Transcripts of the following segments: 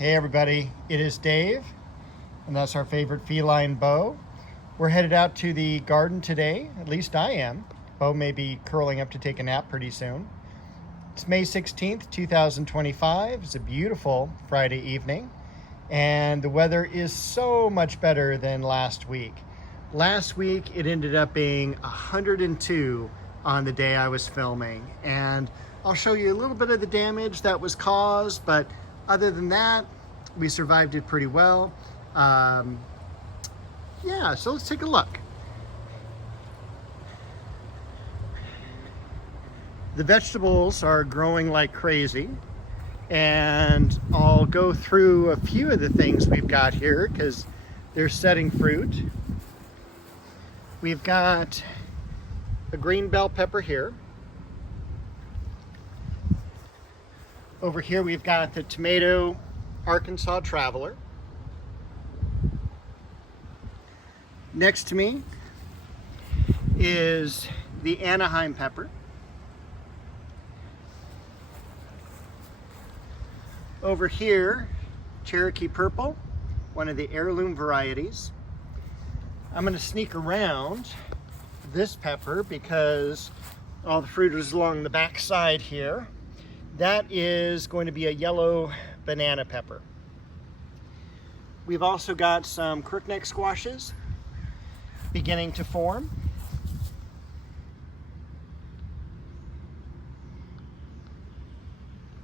Hey everybody, it is Dave, and that's our favorite feline, Bo. We're headed out to the garden today, at least I am. Bo may be curling up to take a nap pretty soon. It's May 16th, 2025. It's a beautiful Friday evening, and the weather is so much better than last week. Last week, it ended up being 102 on the day I was filming, and I'll show you a little bit of the damage that was caused, but other than that, we survived it pretty well. Yeah, so let's take a look. The vegetables are growing like crazy, and I'll go through a few of the things we've got here because they're setting fruit. We've got a green bell pepper here. Over here we've got the tomato Arkansas Traveler. Next to me is the Anaheim pepper. Over here, Cherokee Purple, one of the heirloom varieties. I'm going to sneak around this pepper because all the fruit is along the back side here. That is going to be a yellow banana pepper. We've also got some crookneck squashes beginning to form.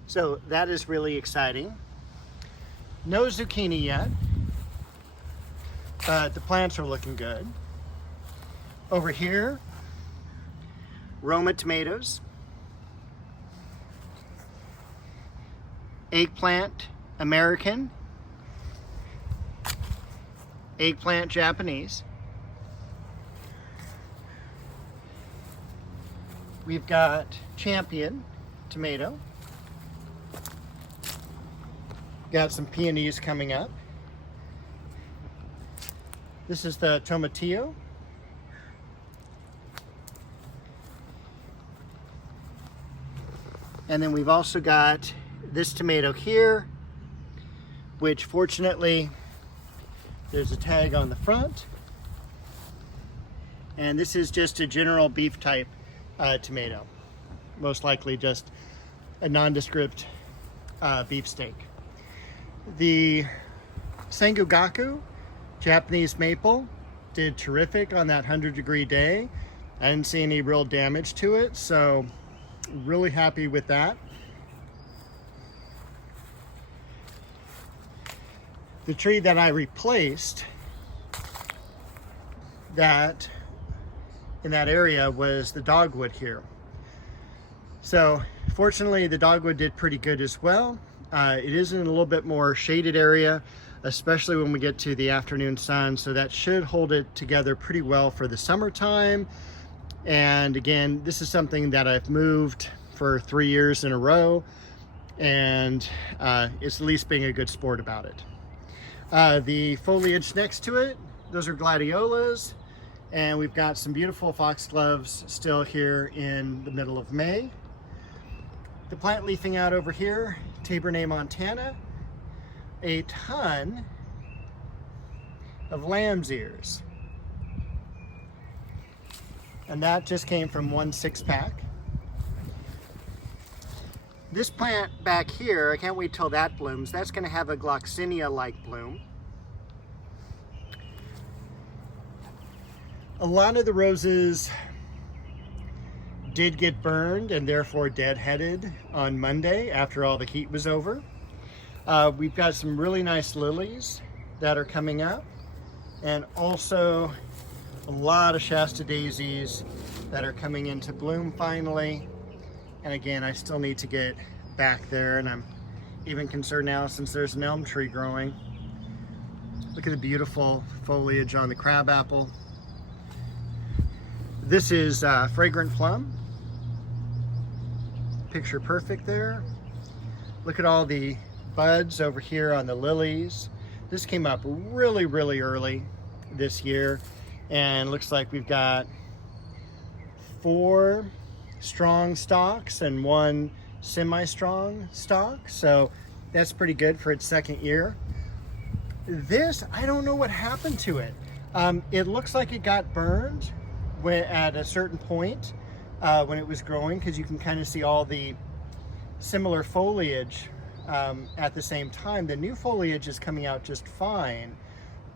So that is really exciting. No zucchini yet, but the plants are looking good. Over here, Roma tomatoes. Eggplant American, eggplant Japanese. We've got Champion tomato. Got some peonies coming up. This is the tomatillo. And then we've also got this tomato here, which fortunately there's a tag on the front, and this is just a general beef type tomato, most likely just a nondescript beef steak. The Sengogaku Japanese maple did terrific on that 100-degree day. I didn't see any real damage to it, so really happy with that. The tree that I replaced that in that area was the dogwood here. So fortunately the dogwood did pretty good as well. It is in a little bit more shaded area, especially when we get to the afternoon sun, so that should hold it together pretty well for the summertime. And again, this is something that I've moved for 3 years in a row, and it's at least being a good sport about it. The foliage next to it, those are gladiolas, and we've got some beautiful foxgloves still here in the middle of May. The plant leafing out over here, Tabernet Montana, a ton of lamb's ears. And that just came from one 6-pack. This plant back here, I can't wait till that blooms. That's going to have a gloxinia-like bloom. A lot of the roses did get burned and therefore deadheaded on Monday after all the heat was over. We've got some really nice lilies that are coming up, and also a lot of Shasta daisies that are coming into bloom finally. And again, I still need to get back there, and I'm even concerned now since there's an elm tree growing. Look at the beautiful foliage on the crabapple. This is fragrant plum. Picture perfect there. Look at all the buds over here on the lilies. This came up really, really early this year, and looks like we've got 4 strong stalks and 1 semi-strong stalk. So That's pretty good for its second year. This, I don't know what happened to it. It looks like it got burned at a certain point when it was growing, because you can kind of see all the similar foliage at the same time. The new foliage is coming out just fine,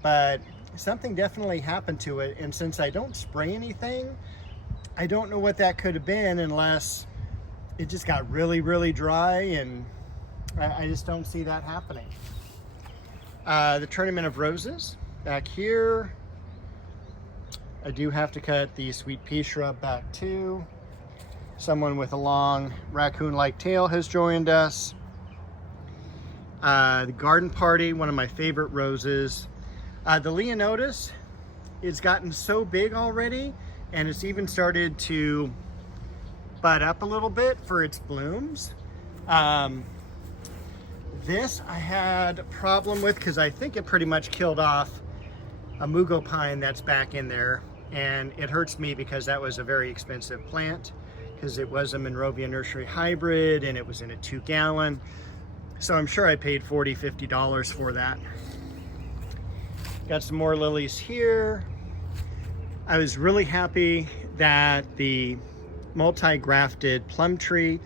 but something definitely happened to it. And since I don't spray anything, I don't know what that could have been, unless it just got really, really dry, and I just don't see that happening. The Tournament of Roses back here. I do have to cut the sweet pea shrub back too. Someone with a long raccoon-like tail has joined us. The Garden Party, one of my favorite roses. The Leonotis, it's gotten so big already, and it's even started to bud up a little bit for its blooms. This I had a problem with because I think it pretty much killed off a mugo pine that's back in there, and it hurts me because that was a very expensive plant, because it was a Monrovia Nursery hybrid and it was in a 2-gallon. So I'm sure I paid $40, $50 for that. Got some more lilies here. I was really happy that the multi-grafted plum tree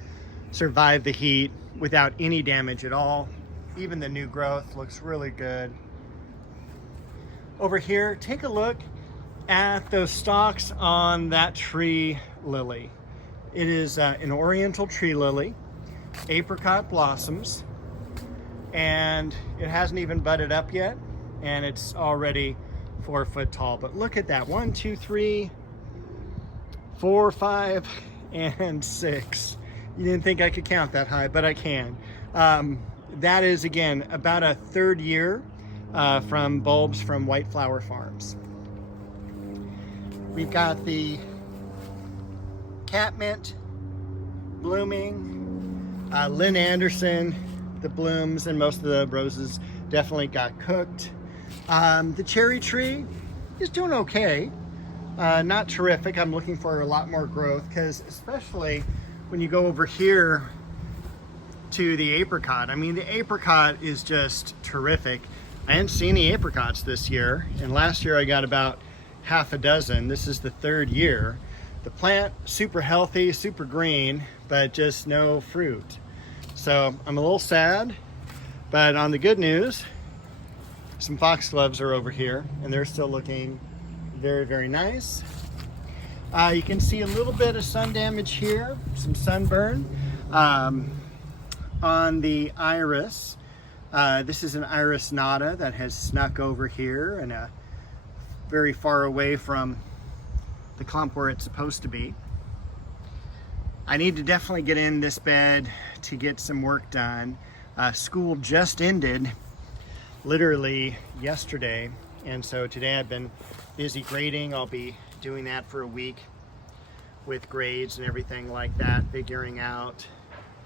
survived the heat without any damage at all. Even the new growth looks really good. Over here, take a look at those stalks on that tree lily. It is an oriental tree lily, apricot blossoms, and it hasn't even budded up yet, and it's already 4 foot tall. But look at that, 1, 2, 3, 4, 5, and 6. You didn't think I could count that high, but I can. That is, again, about a 3rd year from bulbs from White Flower Farms. We've got the catmint blooming. Lynn Anderson, the blooms and most of the roses definitely got cooked. The cherry tree is doing okay. Not terrific. I'm looking for a lot more growth, because especially when you go over here to the apricot. I mean, the apricot is just terrific. I hadn't seen any apricots this year, and last year I got about half a dozen. This is the 3rd year. The plant, super healthy, super green, but just no fruit. So I'm a little sad, but on the good news, some foxgloves are over here, and they're still looking very, very nice. You can see a little bit of sun damage here, some sunburn on the iris. This is an iris nata that has snuck over here and very far away from the clump where it's supposed to be. I need to definitely get in this bed to get some work done. School just ended literally yesterday, and so today I've been busy grading. I'll be doing that for a week with grades and everything like that, figuring out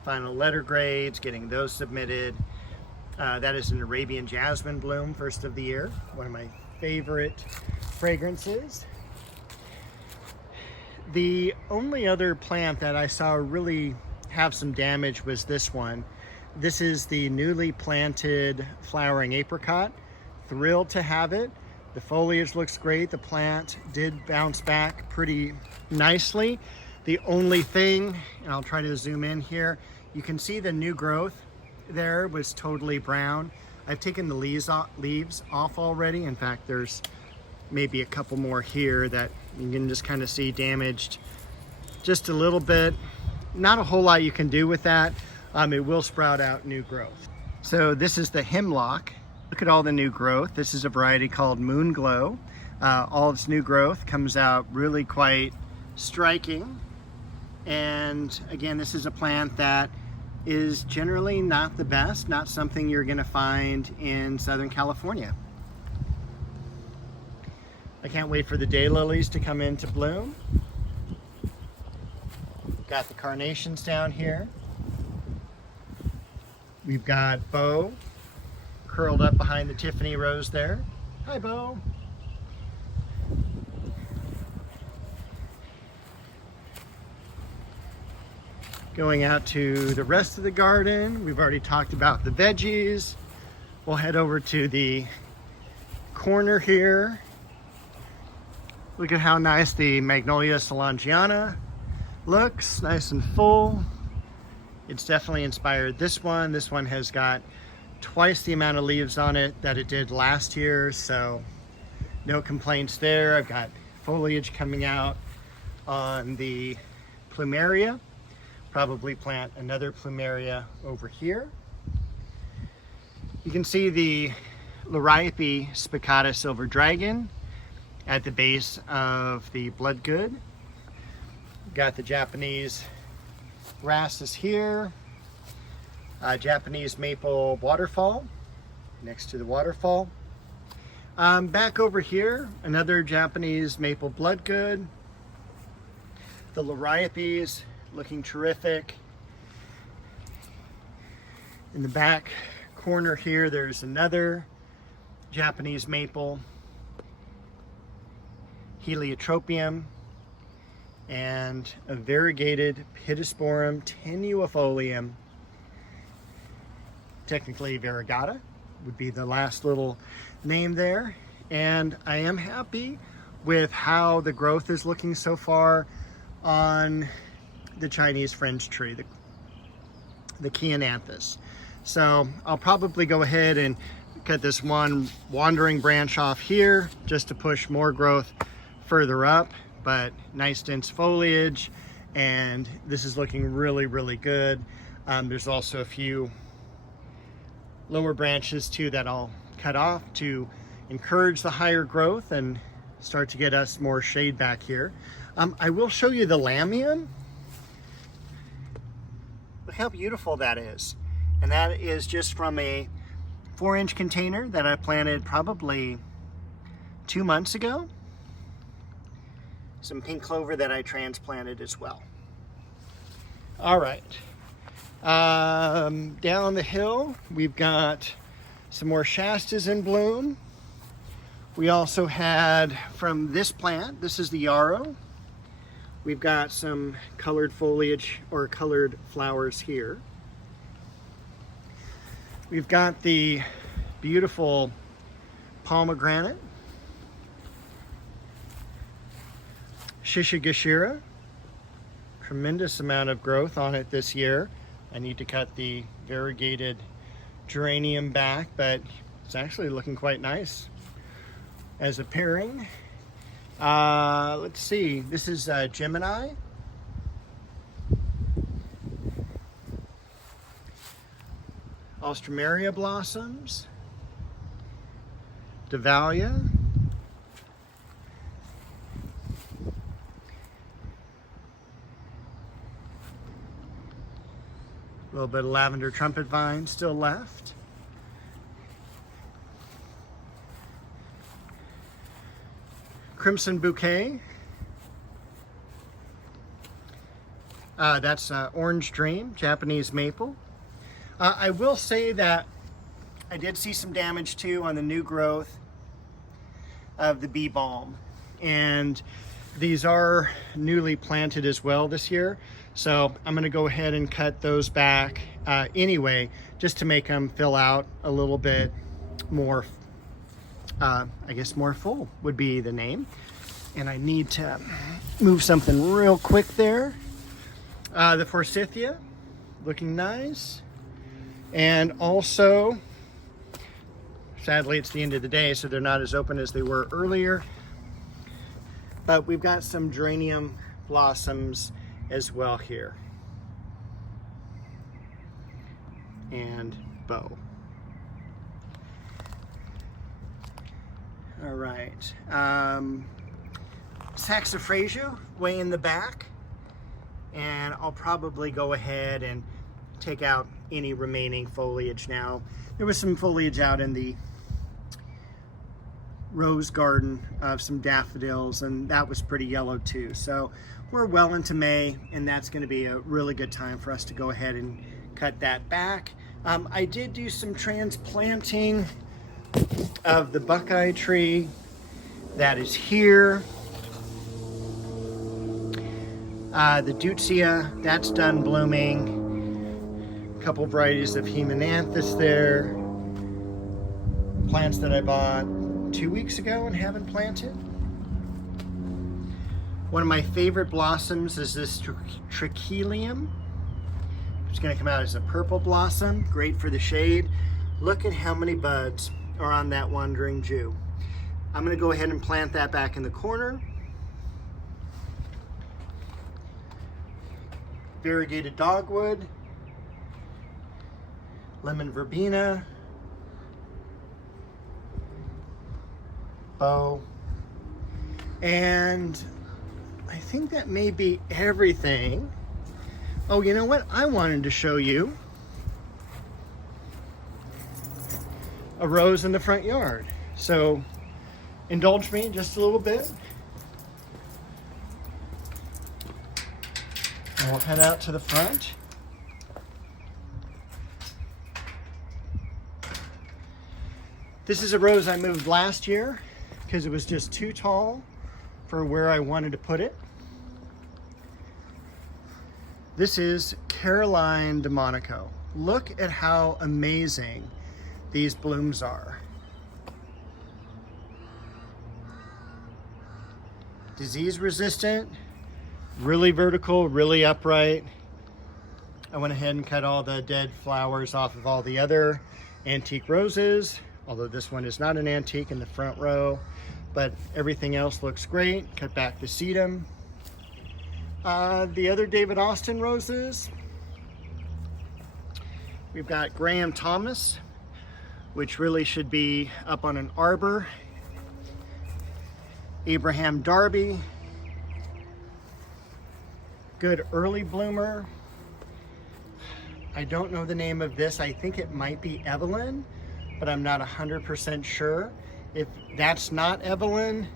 final letter grades, getting those submitted. That is an Arabian Jasmine bloom, first of the year, one of my favorite fragrances. The only other plant that I saw really have some damage was this one. This is the newly planted flowering apricot. Thrilled to have it. The foliage looks great. The plant did bounce back pretty nicely. The only thing, and I'll try to zoom in here, you can see the new growth there was totally brown. I've taken the leaves off already. In fact, there's maybe a couple more here that you can just kind of see damaged just a little bit. Not a whole lot you can do with that. It will sprout out new growth. So this is the hemlock. Look at all the new growth. This is a variety called Moon Glow. All its new growth comes out really quite striking. And again, this is a plant that is generally not the best, not something you're gonna find in Southern California. I can't wait for the daylilies to come into bloom. Got the carnations down here. We've got Bo curled up behind the Tiffany rose there. Hi, Bo. Going out to the rest of the garden. We've already talked about the veggies. We'll head over to the corner here. Look at how nice the Magnolia Solangiana looks, nice and full. It's definitely inspired this one. This one has got twice the amount of leaves on it that it did last year, so no complaints there. I've got foliage coming out on the plumeria. Probably plant another plumeria over here. You can see the Liriope spicata silver dragon at the base of the bloodgood. Got the Japanese grasses here. Japanese maple waterfall next to the waterfall. Back over here, another Japanese maple bloodgood. The Liriopes looking terrific. In the back corner here, there's another Japanese maple, Heliotropium, and a variegated Pittosporum tenuifolium. Technically variegata would be the last little name there. And I am happy with how the growth is looking so far on the Chinese fringe tree, the Chiananthus. So I'll probably go ahead and cut this one wandering branch off here just to push more growth further up, but nice dense foliage, and this is looking really, really good. There's also a few lower branches too that I'll cut off to encourage the higher growth and start to get us more shade back here. I will show you the Lamium. Look how beautiful that is. And that is just from a 4-inch container that I planted probably 2 months ago. Some pink clover that I transplanted as well. All right. Down the hill, we've got some more Shastas in bloom. We also had from this plant, this is the yarrow. We've got some colored foliage or colored flowers here. We've got the beautiful pomegranate, Shishigashira. Tremendous amount of growth on it this year. I need to cut the variegated geranium back, but it's actually looking quite nice as a pairing. Let's see, this is Gemini. Alstroemeria blossoms. Dahlia. A little bit of lavender trumpet vine still left. Crimson bouquet. That's Orange Dream, Japanese maple. I will say that I did see some damage too on the new growth of the bee balm. And these are newly planted as well this year. So I'm gonna go ahead and cut those back anyway, just to make them fill out a little bit more, I guess more full would be the name. And I need to move something real quick there. The Forsythia, looking nice. And also, sadly it's the end of the day, so they're not as open as they were earlier. But we've got some geranium blossoms as well here. And bow. All right. Saxifraga way in the back. And I'll probably go ahead and take out any remaining foliage now. There was some foliage out in the rose garden of some daffodils, and that was pretty yellow too. So we're well into May, and that's going to be a really good time for us to go ahead and cut that back. I did do some transplanting of the buckeye tree that is here. The Deutzia, that's done blooming. A couple varieties of Hemananthus there. Plants that I bought 2 weeks ago and haven't planted. One of my favorite blossoms is this Trachelium. It's going to come out as a purple blossom, great for the shade. Look at how many buds are on that Wandering Jew. I'm going to go ahead and plant that back in the corner. Variegated dogwood, lemon verbena, bow, and I think that may be everything. Oh, you know what? I wanted to show you a rose in the front yard. So indulge me just a little bit. And we'll head out to the front. This is a rose I moved last year because it was just too tall for where I wanted to put it. This is Caroline de Monaco. Look at how amazing these blooms are. Disease resistant, really vertical, really upright. I went ahead and cut all the dead flowers off of all the other antique roses, although this one is not an antique in the front row, but everything else looks great. Cut back the sedum. The other David Austin roses, we've got Graham Thomas, which really should be up on an arbor. Abraham Darby, good early bloomer. I don't know the name of this. I think it might be Evelyn, but I'm not 100% sure. If that's not Evelyn,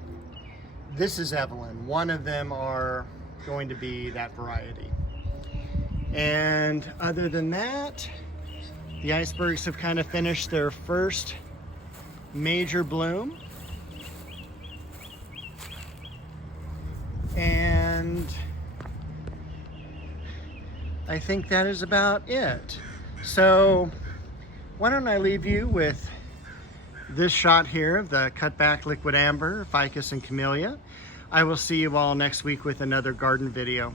this is Evelyn. One of them are going to be that variety. And other than that, the icebergs have kind of finished their first major bloom. And I think that is about it. So why don't I leave you with this shot here of the cut back liquid amber, ficus and camellia. I will see you all next week with another garden video.